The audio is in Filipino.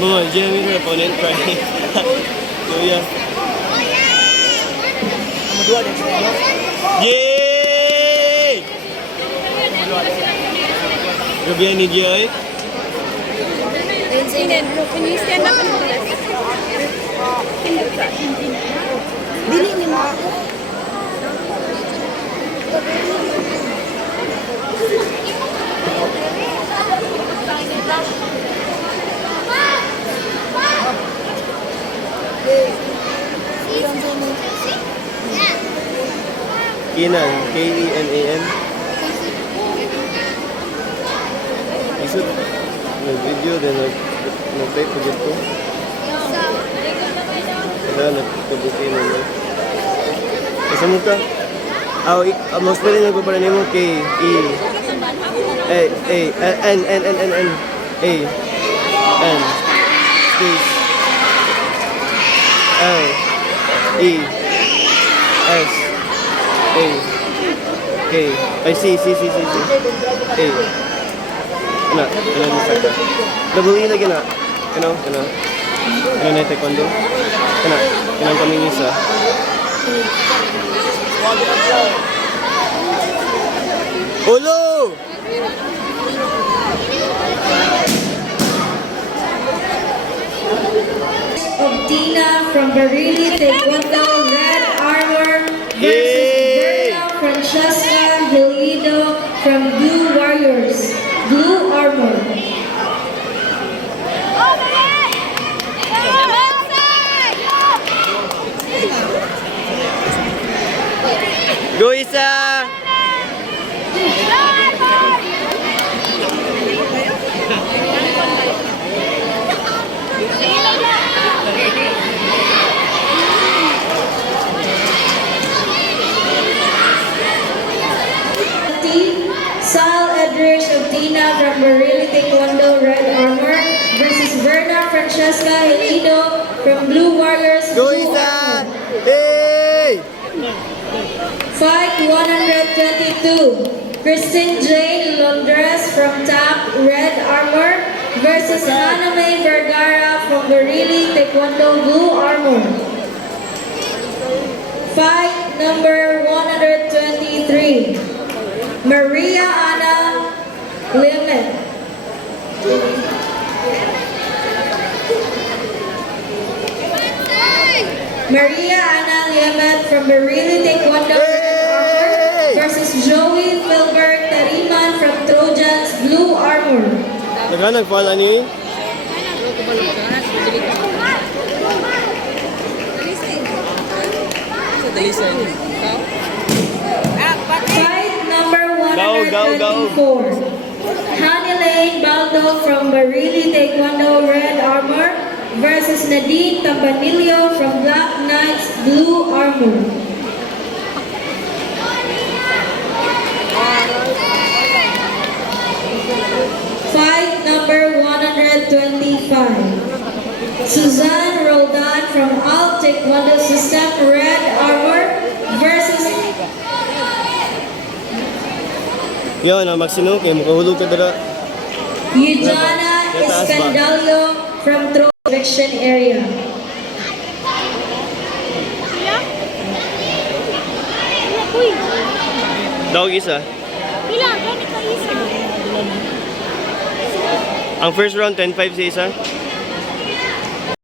Mga Jeremy ko opponent Friday. Kuya. Yay! Gabi ni Joy. Can you stand up and do this? Dili ni mo. Kenan, Kenan. Isip, nag-video din, nag-type pa dito. Kaya nagkabuki naman. Kasi mo ka? Mas pwede nagpapalan mo K, E, A, N, A, N, space, L, E, S, A, K, ay C, A. Ano yung sakta? Double E lagi na. Ano na taekwondo? Ano kaming isa? Ulo! Of Tina from Barili Taekwondo Red Armor versus Berna Francesca Hilido from Blue Warriors Blue Armor. Go isa! Sal Edrich of Tina from Barili Taekwondo Red Armor versus Berna Francesca Hilido from Blue Warriors Go Blue isa! Armor. Hey! Fight 122. Kristen Jane Londres from TAP Red Armor versus Haname Vergara from Barili Taekwondo Blue Armor. Fight number 123. Maria Ana Limet. Maria Ana Limet from Barili Taekwondo Red Armor versus Joey Filbert Tariman from Trojans Blue Armor. Nagpala ni? Fight number 124. Honey Lane Baldo from Barili Taekwondo Red Armor versus Nadine Tambanilio from Black Knights Blue Armor. Fight number 125. Suzanne Roldan from Alt Taekwondo System Red Armor versus Yo, na magsinong kayo, makahulog ka dala. Eugenia Escandalio from Troy Convection Area. Dawag isa. Pila, ganit ka isa. Ang first round, 10-5 sa isa.